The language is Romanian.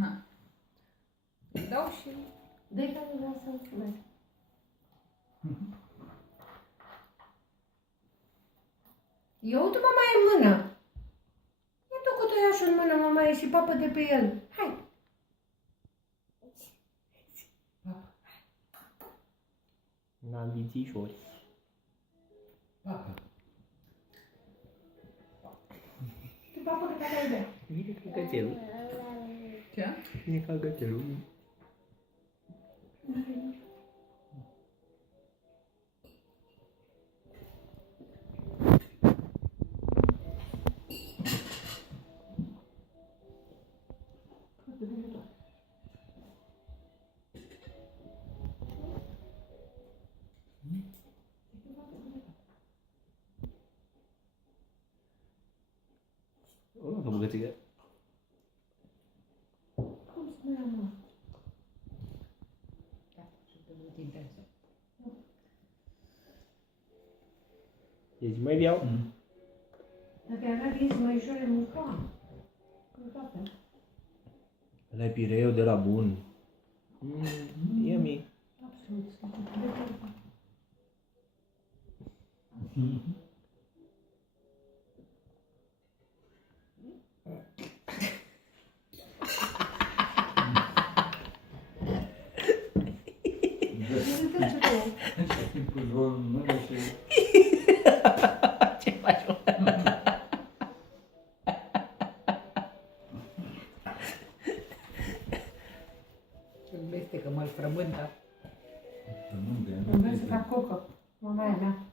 Na. Dau și... Dă-i care vrea să-l spune. Eu uite mama e în mână. Ia tu cu tăiașul în mână, mama e și papă de pe el. Hai. N-ambițișori. Papă. Tu papă de care ai bea. Vine căcățelul. Ce? Vine căcățelul. O bucățică. Cum spuneam, mă? Da, și te mult intensă. Ești mai viau? Dacă avea vieți mai ușoare, mâncam. Cu toate. Ăla e pireu de la bun. Yummy. Absolut. Cu rol în mână și... Ce faci, mă? Îl mestecă, mă-l frământă. Mânde, Îmi vreau să fac cocă. Mama e mea.